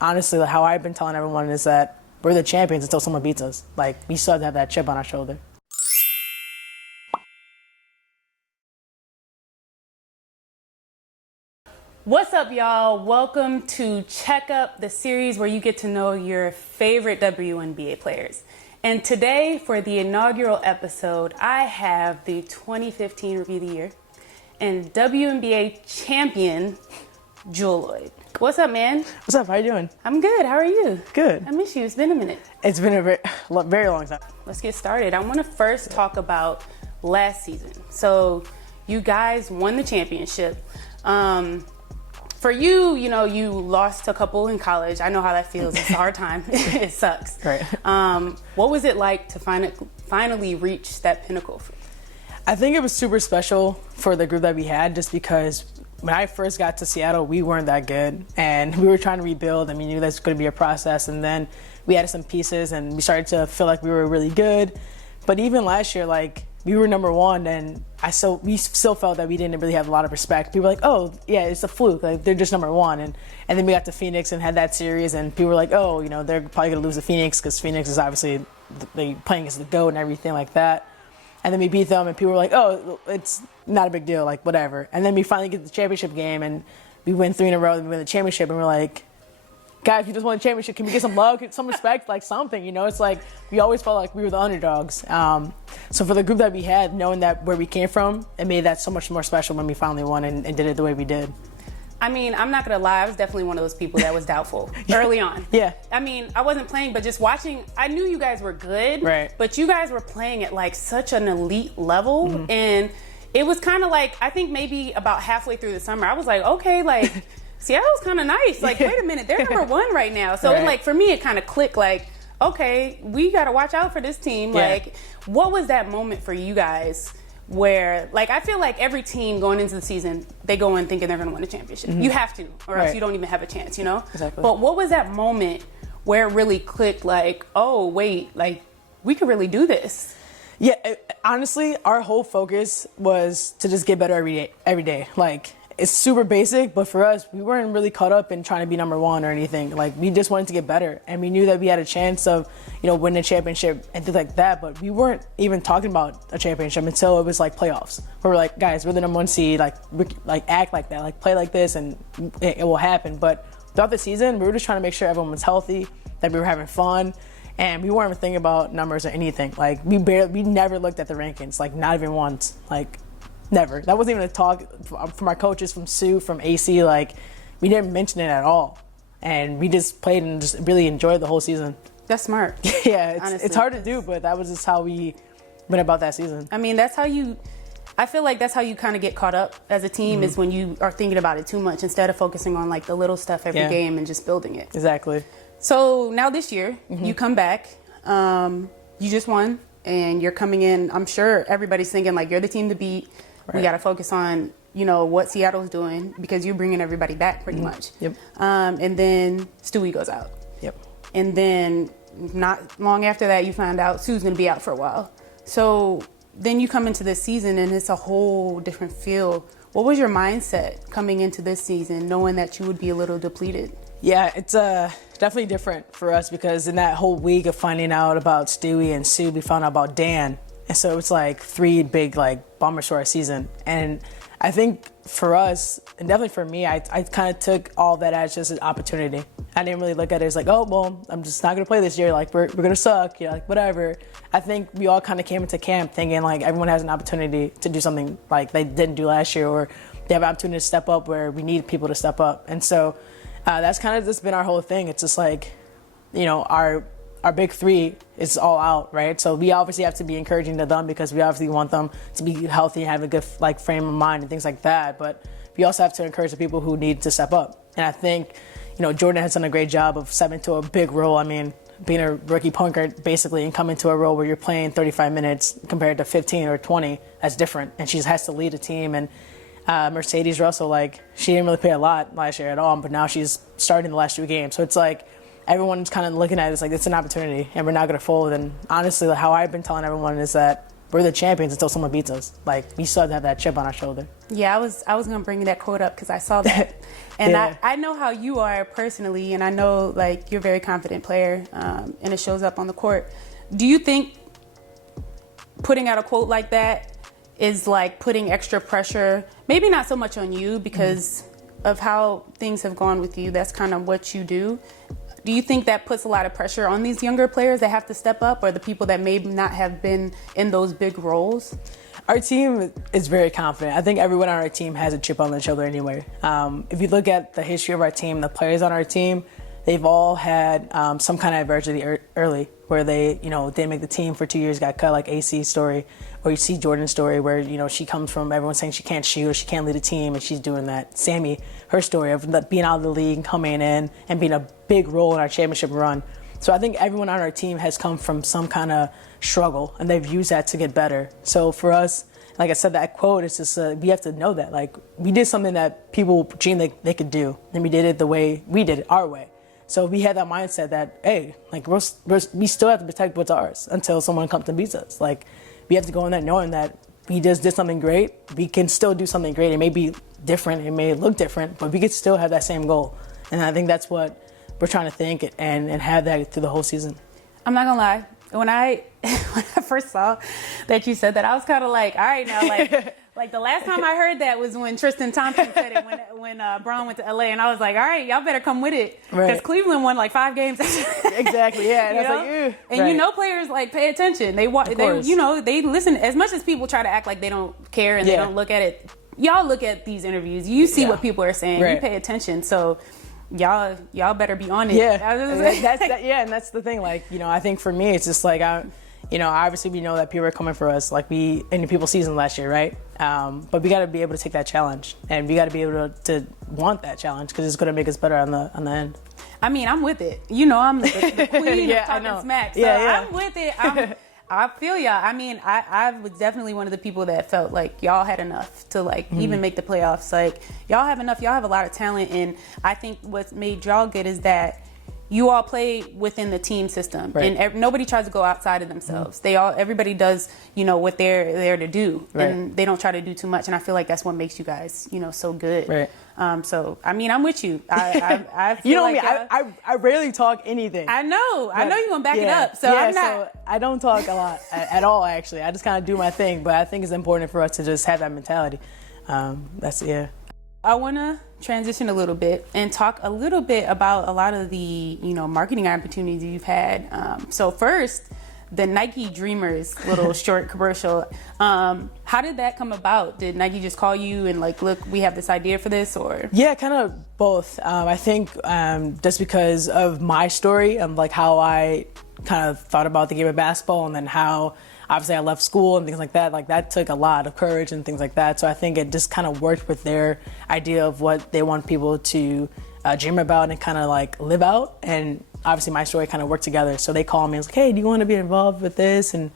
honestly, how I've been telling everyone is that we're the champions until someone beats us. Like, we still have to have that chip on our shoulder. What's up, y'all? Welcome to Check Up, the series where you get to know your favorite WNBA players. And today, for the inaugural episode, I have the 2015 Rookie of the Year and WNBA champion, Jewell Loyd. What's up, man? What's up? How you doing? I'm good. How are you? Good. I miss you. It's been a minute. It's been a very long time. Let's get started. I want to first talk about last season. So you guys won the championship. For you, you lost a couple in college. I know how that feels. It's a hard time. It sucks. Right. What was it like to finally reach that pinnacle? I think it was super special for the group that we had, just because when I first got to Seattle, we weren't that good, and we were trying to rebuild, and we knew that's going to be a process. And then we added some pieces, and we started to feel like we were really good. But even last year, we were number one, and we still felt that we didn't really have a lot of respect. People were like, oh, yeah, it's a fluke. Like, they're just number one. And then we got to Phoenix and had that series, and people were like, oh, they're probably going to lose to Phoenix because Phoenix is obviously playing as the GOAT and everything like that. And then we beat them, and people were like, oh, it's not a big deal, like, whatever. And then we finally get the championship game, and we win 3 in a row, and we win the championship, and we're like, guys, you just won the championship. Can we get some love, get some respect, like something, It's like we always felt like we were the underdogs. So for the group that we had, knowing that where we came from, it made that so much more special when we finally won and did it the way we did. I mean, I'm not going to lie. I was definitely one of those people that was doubtful early on. Yeah. I mean, I wasn't playing, but just watching, I knew you guys were good. Right. But you guys were playing at such an elite level. Mm-hmm. And it was kind of I think maybe about halfway through the summer, I was like, okay, Seattle's kind of nice. Wait a minute, they're number one right now. So right. for me, it kind of clicked okay, we got to watch out for this team. Yeah. What was that moment for you guys where, I feel like every team going into the season, they go in thinking they're going to win a championship. Mm-hmm. You have to, or else you don't even have a chance, Exactly. But what was that moment where it really clicked, oh, wait, we could really do this? Yeah, honestly, our whole focus was to just get better every day. It's super basic, but for us, we weren't really caught up in trying to be number one or anything. We just wanted to get better, and we knew that we had a chance of, winning a championship and things like that. But we weren't even talking about a championship until it was playoffs. Where we're like, guys, we're the number one seed. Act like that. Play like this, and it will happen. But throughout the season, we were just trying to make sure everyone was healthy, that we were having fun, and we weren't even thinking about numbers or anything. We never looked at the rankings. Not even once. Never. That wasn't even a talk from our coaches, from Sue, from AC. We didn't mention it at all. And we just played and just really enjoyed the whole season. That's smart. Yeah, it's hard to do, but that was just how we went about that season. I mean, I feel like that's how you kind of get caught up as a team, is when you are thinking about it too much instead of focusing on the little stuff every game and just building it. Exactly. So now this year, you come back, you just won, and you're coming in. I'm sure everybody's thinking you're the team to beat. Right. We got to focus on, what Seattle's doing, because you're bringing everybody back pretty much. Yep. And then Stewie goes out. Yep. And then not long after that, you find out Sue's going to be out for a while. So then you come into this season, and it's a whole different feel. What was your mindset coming into this season, knowing that you would be a little depleted? Yeah, it's definitely different for us, because in that whole week of finding out about Stewie and Sue, we found out about Dan. And so it's 3 big bummers to our season. And I think for us, and definitely for me, I kind of took all that as just an opportunity. I didn't really look at it as oh, well, I'm just not going to play this year. We're going to suck, whatever. I think we all kind of came into camp thinking everyone has an opportunity to do something they didn't do last year, or they have an opportunity to step up where we need people to step up. And so that's kind of just been our whole thing. It's just our big 3 is all out, right? So we obviously have to be encouraging to them, because we obviously want them to be healthy and have a good frame of mind and things like that. But we also have to encourage the people who need to step up. And I think, Jordan has done a great job of stepping into a big role. I mean, being a rookie point guard basically, and coming to a role where you're playing 35 minutes compared to 15 or 20, that's different. And she has to lead a team. And Mercedes Russell, she didn't really play a lot last year at all, but now she's starting the last 2 games. So it's everyone's kind of looking at it as it's an opportunity, and we're not going to fold. And honestly, how I've been telling everyone is that we're the champions until someone beats us. Like, we still have to have that chip on our shoulder. Yeah, I was gonna bring that quote up because I saw that, and Yeah. I know how you are personally, and I know like you're a very confident player, and it shows up on the court. Do you think putting out a quote like that is like putting extra pressure? Maybe not so much on you because of how things have gone with you. That's kind of what you do. Do you think that puts a lot of pressure on these younger players that have to step up, or the people that may not have been in those big roles? Our team is very confident. I think everyone on our team has a chip on their shoulder anyway. If you look at the history of our team, the players on our team, they've all had some kind of adversity early, where they, didn't make the team for 2 years, got cut, like AC's story, or you see Jordan's story where, she comes from everyone saying she can't shoot or she can't lead a team, and she's doing that. Sammy, her story of being out of the league and coming in and being a big role in our championship run. So I think everyone on our team has come from some kind of struggle, and they've used that to get better. So for us, like I said, that quote is just, we have to know that. Like, we did something that people dreamed they could do, and we did it the way we did it, our way. So we had that mindset that, hey, like, we still have to protect what's ours until someone comes and beats us. Like, we have to go in there knowing that we just did something great. We can still do something great. It may be different. It may look different, but we could still have that same goal. And I think that's what we're trying to think and have that through the whole season. I'm not gonna lie. When I first saw that you said that, I was kind of like, all right, now, like the last time I heard that was when Tristan Thompson said it when Braun went to LA, and I was like, all right, y'all better come with it, because Cleveland won like 5 games. Exactly, yeah. And I was like, and players like pay attention. They listen. As much as people try to act like they don't care and they don't look at it, y'all look at these interviews. You see what people are saying. You pay attention. So y'all better be on it. Yeah, and that's the thing. Like, I think for me, it's just like, obviously we know that people are coming for us, like we in the people's season last year, right? But we got to be able to take that challenge, and we got to be able to want that challenge, because it's going to make us better on the end. I mean, I'm with it. I'm the queen of talking smack. So I'm with it. I feel y'all. I mean, I was definitely one of the people that felt like y'all had enough to even make the playoffs. Like, y'all have enough. Y'all have a lot of talent, and I think what made y'all good is that you all play within the team system, and nobody tries to go outside of themselves. Everybody does, what they're there to do, and they don't try to do too much. And I feel like that's what makes you guys, so good. Right. So I mean, I'm with you. I feel like I rarely talk anything. I know you're gonna back it up. So I'm not. So I don't talk a lot at all. Actually, I just kind of do my thing. But I think it's important for us to just have that mentality. I want to transition a little bit and talk a little bit about a lot of the marketing opportunities you've had. So first, the Nike Dreamers little short commercial. How did that come about? Did Nike just call you and look, we have this idea for this, or? Yeah, kind of both. I think just because of my story and how I kind of thought about the game of basketball, and then how obviously I left school and things like that. That took a lot of courage and things like that. So I think it just kind of worked with their idea of what they want people to dream about and kind of live out. And obviously my story kind of worked together. So they called me and was like, hey, do you want to be involved with this? And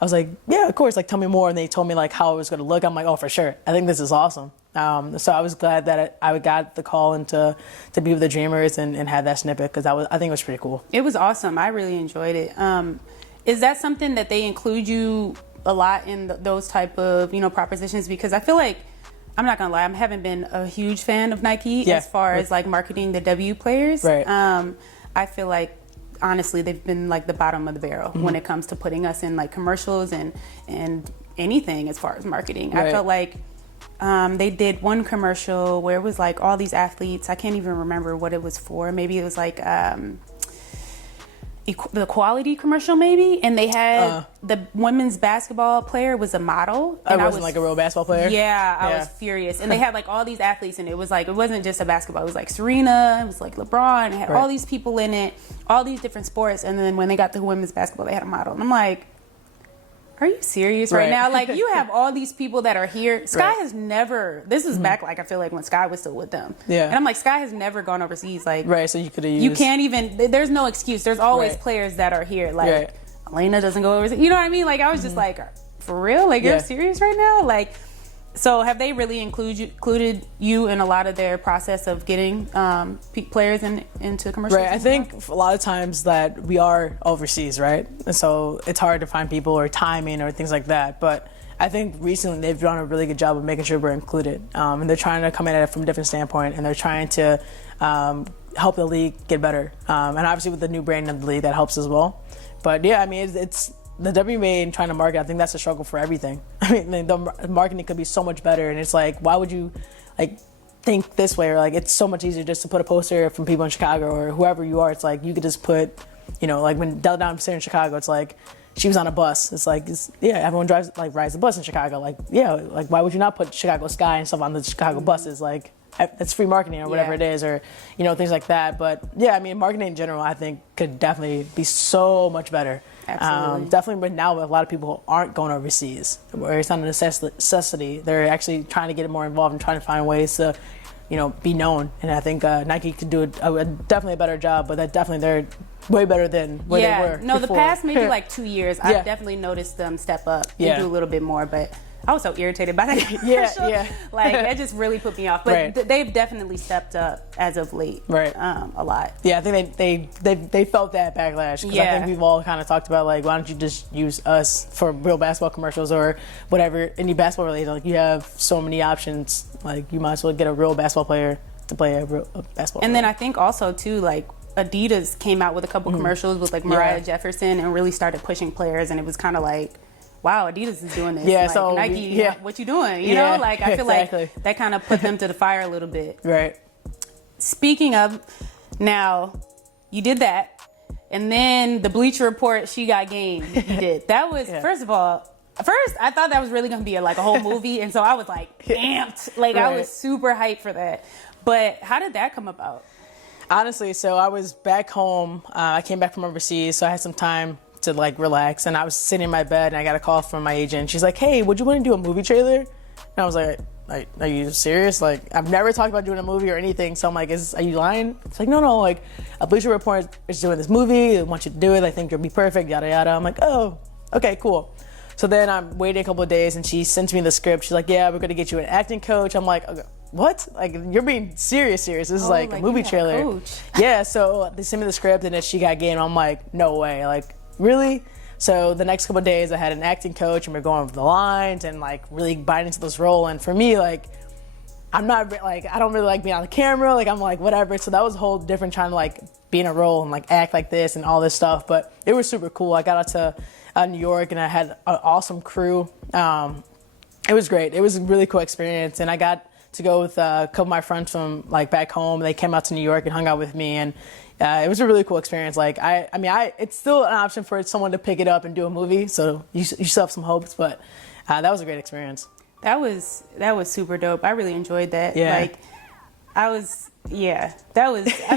I was like, yeah, of course. Tell me more. And they told me how it was going to look. I'm like, oh, for sure. I think this is awesome. So I was glad that I got the call and to be with the Dreamers and have that snippet, because I think it was pretty cool. It was awesome. I really enjoyed it. Is that something that they include you a lot in those type of, propositions? Because I feel like, I'm not gonna lie, I haven't been a huge fan of Nike as far as marketing the W players. Right. I feel like, honestly, they've been the bottom of the barrel when it comes to putting us in commercials and anything as far as marketing. Right. I felt like they did one commercial where it was all these athletes. I can't even remember what it was for. Maybe it was the equality commercial, maybe, and they had the women's basketball player was a model. And I wasn't a real basketball player. Yeah, I was furious. And they had all these athletes, and it was it wasn't just a basketball. It was Serena, it was LeBron. It had all these people in it, all these different sports. And then when they got to women's basketball, they had a model. And I'm like, are you serious right now? You have all these people that are here. Sky has never, this is back I feel like when Sky was still with them. Yeah. And I'm like, Sky has never gone overseas. Right, so you could have used. You can't even, there's no excuse. There's always players that are here. Elena doesn't go overseas. You know what I mean? I was just for real? You're serious right now? So have they really included you in a lot of their process of getting players into commercials? Right. I think a lot of times that we are overseas, right? And so it's hard to find people or timing or things like that. But I think recently they've done a really good job of making sure we're included. And they're trying to come at it from a different standpoint, and they're trying to help the league get better. And obviously with the new branding of the league, that helps as well. But yeah, I mean, it's the WNBA and trying to market. I think that's a struggle for everything. I mean, the marketing could be so much better, and it's like, why would you like think this way? Or like, it's so much easier just to put a poster from people in Chicago or whoever you are. It's like you could just put, like when Dell Down in Chicago, it's like she was on a bus. It's like, everyone rides the bus in Chicago. Like, like why would you not put Chicago Sky and stuff on the Chicago buses? Like, that's free marketing or whatever it is, or things like that. But yeah, I mean, marketing in general, I think could definitely be so much better. Absolutely. Definitely, but now a lot of people aren't going overseas, where it's not a necessity. They're actually trying to get more involved and trying to find ways to, be known. And I think Nike could do definitely a better job, but they're way better than where they were. No, before. The past maybe like 2 years, I've definitely noticed them step up and do a little bit more, but I was so irritated by that commercial. Like, that just really put me off. But they've definitely stepped up as of late. Right. A lot. Yeah, I think they felt that backlash. Because I think we've all kind of talked about, like, why don't you just use us for real basketball commercials or whatever, any basketball related. Like, you have so many options. Like, you might as well get a real basketball player to play a basketball player. And then I think also, too, like, Adidas came out with a couple commercials with, like, Mariah Jefferson and really started pushing players. And it was kind of like, wow, Adidas is doing this. Yeah, like, so Nike, what you doing? You know, like I feel like that kind of put them to the fire a little bit. Right. Speaking of, now you did that, and then the Bleacher Report, She Got Game. You did. That was first I thought that was really gonna be a whole movie, and so I was like amped. Like I was super hyped for that. But how did that come about? Honestly, so I was back home. I came back from overseas, so I had some time to relax, and I was sitting in my bed and I got a call from my agent. She's like, hey, would you want to do a movie trailer? And I was like, are you serious? Like, I've never talked about doing a movie or anything, so I'm like, are you lying? It's like, no, like, a Bleacher Report is doing this movie, I want you to do it, I think you'll be perfect, yada yada. I'm like, oh, okay, cool. So then I'm waiting a couple of days and she sends me the script. She's like, yeah, we're gonna get you an acting coach. I'm like, okay, what? Like, you're being serious. This is like a movie trailer. Coach. Yeah, so they sent me the script and then She Got Game. I'm like, no way, like, really? So the next couple of days I had an acting coach and we're going over the lines and like really biting into this role. And for me, like, I don't really like being on the camera. Like, I'm like, whatever. So that was a whole different trying to like be in a role and like act like this and all this stuff. But it was super cool. I got out to New York and I had an awesome crew. It was great. It was a really cool experience. And I got to go with a couple of my friends from like back home. They came out to New York and hung out with me, and it was a really cool experience. Like, I mean, it's still an option for someone to pick it up and do a movie, so you still have some hopes, but that was a great experience. That was super dope. I really enjoyed that. Yeah. Like, I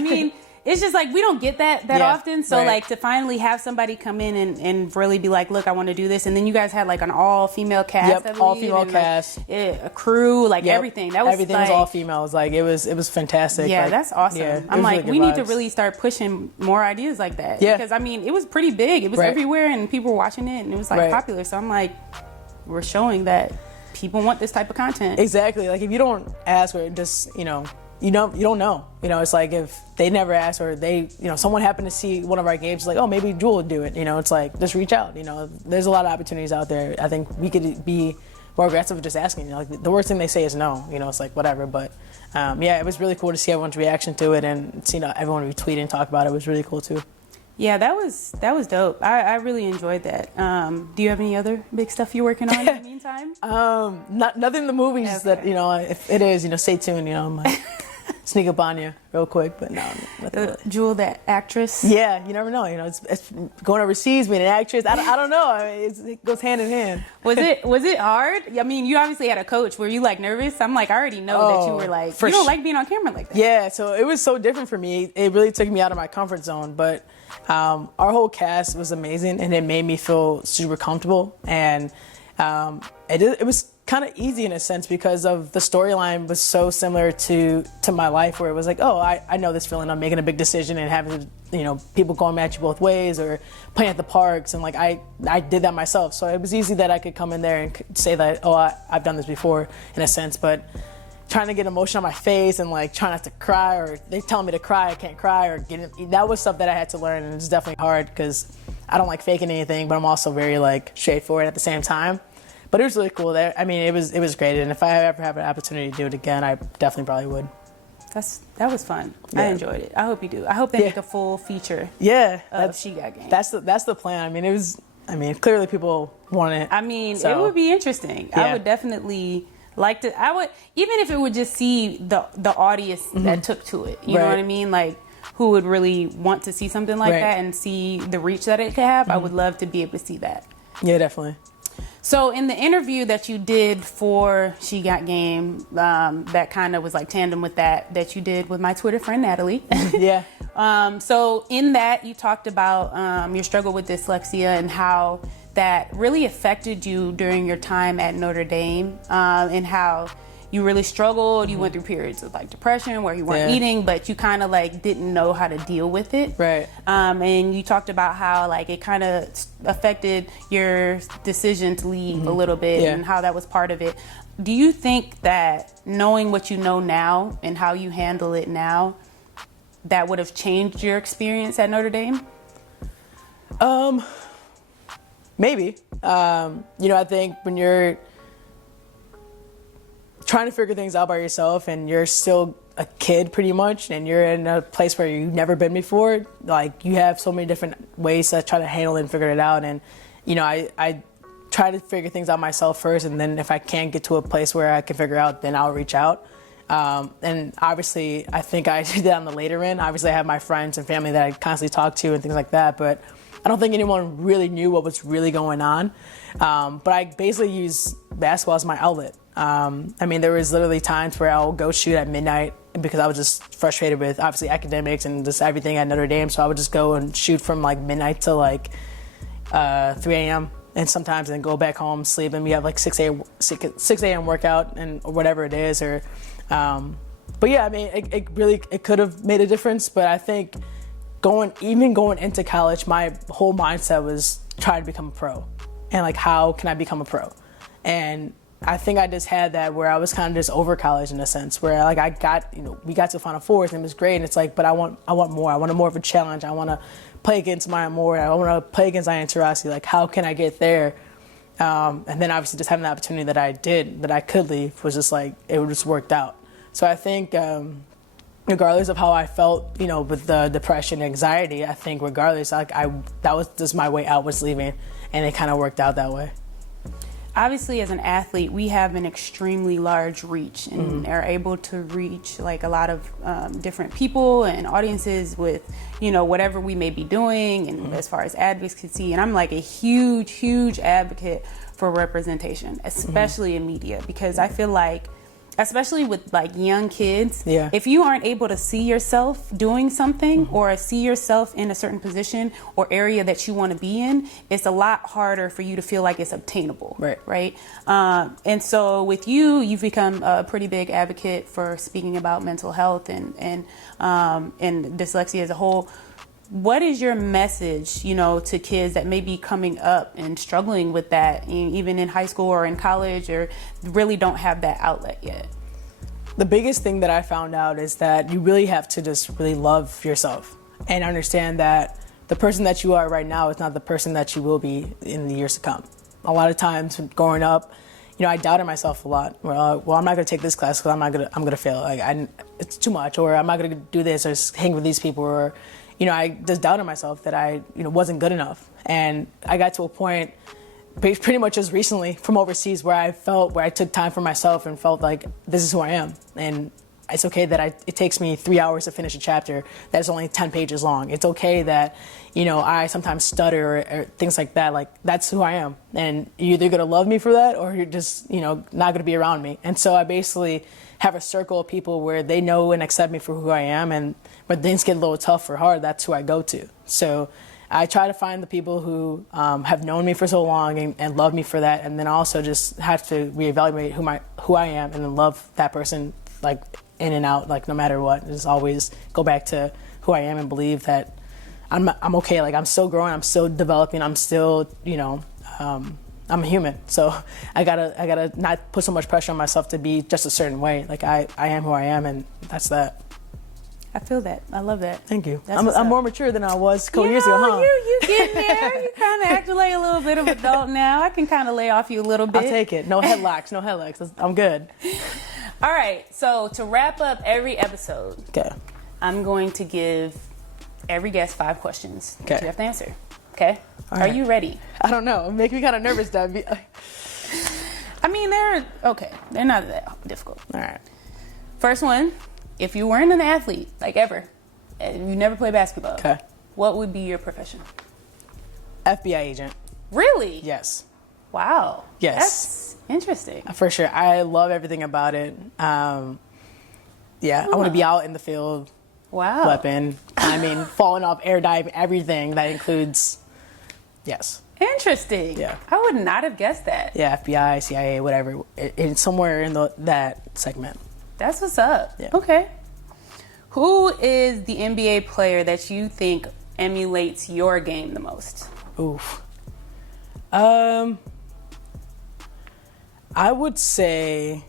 mean, it's just like we don't get that often. So like to finally have somebody come in and really be like, look, I want to do this. And then you guys had like an all female cast. Yep, all female cast. Like, a crew, like everything. Everything was all females. Like it was fantastic. Yeah, like, that's awesome. Yeah, I'm like, really we need to vibes. really start pushing more ideas like that. Yeah. Because I mean, it was pretty big. It was everywhere and people were watching it and it was like popular. So I'm like, we're showing that people want this type of content. Exactly. Like if you don't ask or just, you don't know. It's like if they never ask or they, someone happened to see one of our games, like, oh, maybe Jewell would do it. It's like, just reach out. There's a lot of opportunities out there. I think we could be more aggressive with just asking. Like the worst thing they say is no. It's like whatever. But it was really cool to see everyone's reaction to it and see everyone retweet and talk about it. It was really cool too. Yeah, that was dope. I really enjoyed that. Do you have any other big stuff you're working on in the meantime? Nothing in the movies. Okay. That if it is, stay tuned. I might sneak up on you real quick, but no. Really. Jewell, that actress. Yeah, you never know. It's going overseas, being an actress. I don't know. I mean, it goes hand in hand. Was it hard? I mean, you obviously had a coach. Were you like nervous? I'm like, I already know that you were like, you don't like being on camera like that. Yeah, so it was so different for me. It really took me out of my comfort zone, but. Our whole cast was amazing, and it made me feel super comfortable. And it was kind of easy in a sense because of the storyline was so similar to my life, where it was like, oh, I know this feeling. I'm making a big decision and having, people going at you both ways, or playing at the parks, and like I did that myself. So it was easy that I could come in there and say that, oh, I've done this before in a sense. But trying to get emotion on my face and like trying not to cry, or they telling me to cry, I can't cry, or that was stuff that I had to learn, and it's definitely hard because I don't like faking anything, but I'm also very like straightforward at the same time. But it was really cool. It was great, and if I ever have an opportunity to do it again, I definitely probably would. That was fun. Yeah. I enjoyed it. I hope you do. I hope they make a full feature. Yeah, of She Got Game. That's the plan. Clearly people want it. It would be interesting. Yeah. I would definitely like to. I would, even if it would just see the audience that took to it. You know what I mean? Like, who would really want to see something like that and see the reach that it could have? I would love to be able to see that. Yeah, definitely. So in the interview that you did for She Got Game, that kind of was like tandem with that you did with my Twitter friend, Natalie. Yeah. So in that, you talked about your struggle with dyslexia and how that really affected you during your time at Notre Dame, and how you really struggled. You went through periods of like depression where you weren't eating, but you kind of like didn't know how to deal with it. Right. And you talked about how like it kind of affected your decision to leave a little bit and how that was part of it. Do you think that knowing what you know now and how you handle it now, that would have changed your experience at Notre Dame? Maybe. I think when you're trying to figure things out by yourself and you're still a kid pretty much, and you're in a place where you've never been before, like you have so many different ways to try to handle it and figure it out. And I try to figure things out myself first, and then if I can't get to a place where I can figure out, then I'll reach out. And obviously I think I did that on the later end. Obviously I have my friends and family that I constantly talk to and things like that, but I don't think anyone really knew what was really going on. But I basically use basketball as my outlet. There was literally times where I'll go shoot at midnight because I was just frustrated with obviously academics and just everything at Notre Dame. So I would just go and shoot from like midnight to like 3 a.m. and sometimes then go back home, sleep, and we have like 6 a.m. workout and or whatever it is. Or, but yeah, it could have made a difference. But I think going into college, my whole mindset was try to become a pro, and like how can I become a pro? And I think I just had that where I was kind of just over college in a sense, where like we got to Final Fours and it was great, and it's like, but I want more. I want more of a challenge. I want to play against Maya Moore. I want to play against Ian Taurasi. Like, how can I get there? And then obviously just having the opportunity that I could leave was just like, it just worked out. So I think regardless of how I felt, with the depression, anxiety, I think regardless, like that was just my way out, was leaving, and it kind of worked out that way. Obviously, as an athlete, we have an extremely large reach and are able to reach like a lot of different people and audiences with, whatever we may be doing, and as far as advocacy. And I'm like a huge, huge advocate for representation, especially in media, because I feel like, especially with like young kids, if you aren't able to see yourself doing something or see yourself in a certain position or area that you want to be in, it's a lot harder for you to feel like it's obtainable. Right. And so with you've become a pretty big advocate for speaking about mental health and dyslexia as a whole. What is your message, to kids that may be coming up and struggling with that, even in high school or in college, or really don't have that outlet yet? The biggest thing that I found out is that you really have to just really love yourself and understand that the person that you are right now is not the person that you will be in the years to come. A lot of times growing up, I doubted myself a lot. Well, I'm not going to take this class because I'm going to fail. It's too much, or I'm not going to do this or hang with these people, or I just doubted myself that I, wasn't good enough. And I got to a point pretty much just recently from overseas where I took time for myself and felt like this is who I am. And it's okay that it takes me 3 hours to finish a chapter that's only 10 pages long. It's okay that, I sometimes stutter or things like that. Like, that's who I am. And you're either going to love me for that, or you're just, not going to be around me. And so I basically have a circle of people where they know and accept me for who I am. And when things get a little tough or hard, that's who I go to. So I try to find the people who have known me for so long and love me for that, and then also just have to reevaluate who I am, and then love that person like in and out, like no matter what. Just always go back to who I am and believe that I'm okay. Like I'm still growing, I'm still developing, I'm still I'm a human, so I gotta not put so much pressure on myself to be just a certain way. Like I am who I am, and that's that. I feel that. I love that. Thank you. I'm more mature than I was a couple years ago, huh? You getting there. You kind of acting like a little bit of adult now. I can kind of lay off you a little bit. I'll take it. No headlocks. I'm good. All right. So to wrap up every episode, Okay. I'm going to give every guest 5 questions that Okay. you have to answer. Okay? All Are right. you ready? I don't know. It makes me kind of nervous, Debbie. I mean, they're okay. They're not that difficult. All right. First one, if you weren't an athlete, like ever, and you never played basketball, Okay. what would be your profession? FBI agent. Really? Yes. Wow. Yes. That's interesting. For sure. I love everything about it. I want to be out in the field, Wow. weapon, climbing, falling off, air dive, everything that includes. Yes. Interesting. Yeah. I would not have guessed that. Yeah, FBI, CIA, whatever. It's somewhere in that segment. That's what's up. Yeah. Okay. Who is the NBA player that you think emulates your game the most? Oof. I would say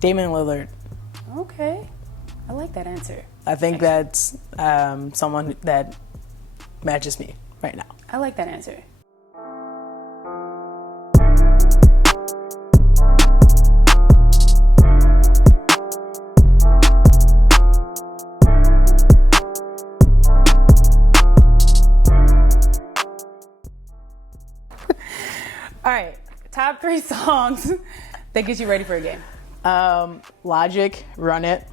Damian Lillard. Okay. I like that answer. I think that's someone that matches me right now. I like that answer. All right, top 3 songs that get you ready for a game. Logic, Run It,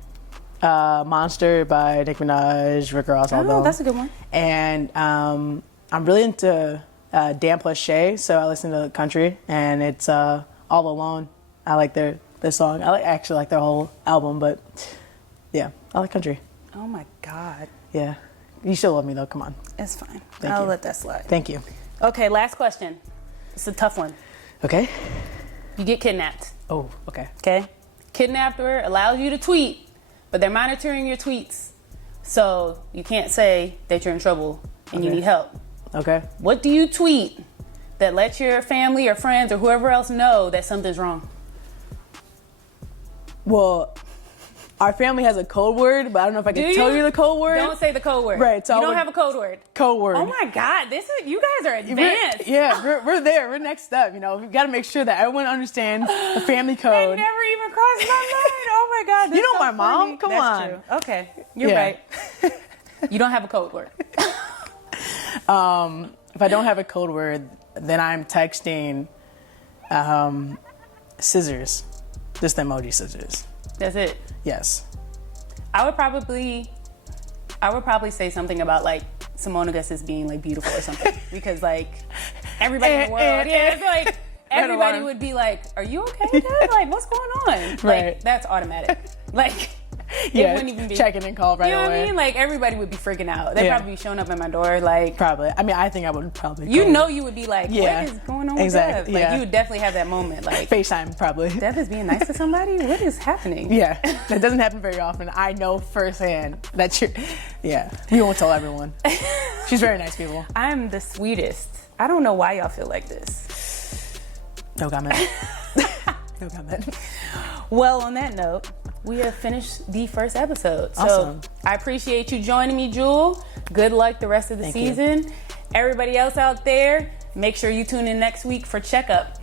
Monster by Nicki Minaj, Rick Ross, all Oh, those. that's a good one. And I'm really into Dan plus Shay, so I listen to country, and it's All Alone. I like their song. Actually like their whole album, but yeah, I like country. Oh my God. Yeah. You still love me though, come on. It's fine. Thank I'll you. let that slide. Thank you. Okay, last question. It's a tough one. Okay. You get kidnapped, Oh, okay. okay? Kidnapper allows you to tweet, but they're monitoring your tweets. So you can't say that you're in trouble and you Okay. need help. Okay. What do you tweet that lets your family or friends or whoever else know that something's wrong? Well, our family has a code word, but I don't know if I Do can tell you? you the code word. Don't say the code word. Right, so you I don't would- have a code word. Code word. Oh my God, you guys are advanced. We're there. We're next step. You know, we've got to make sure that everyone understands the family That code. never even crossed my mind. Oh my God. That's You know so my mom. funny. Come That's on. True. Okay, you're Yeah. right. You don't have a code word. If I don't have a code word, then I'm texting scissors. Just emoji scissors. That's it. Yes. I would probably say something about like Simone Augustus being like beautiful or something because like everybody in the world, it's like everybody would be like, "Are you okay, dude? Like, what's going on?" Like, Right. that's automatic. Like, it Yeah. wouldn't even be Checking and call right You know away. what I mean? Like, everybody would be freaking out. They'd Yeah. probably be showing up at my door like. Probably. I mean, I think I would probably. You call. know, you would be like, Yeah. "What is going on Exactly, with Dev?" Like, yeah. you would definitely have that moment. Like, FaceTime probably. Dev is being nice to somebody. What is happening? Yeah, that doesn't happen very often. I know firsthand that you're. Yeah, we won't tell everyone. She's very nice, people. I'm the sweetest. I don't know why y'all feel like this. No comment. No comment. Well, on that note, we have finished the first episode. So Awesome. I appreciate you joining me, Jewell. Good luck the rest of the Thank you. season. Everybody else out there, make sure you tune in next week for Checkup.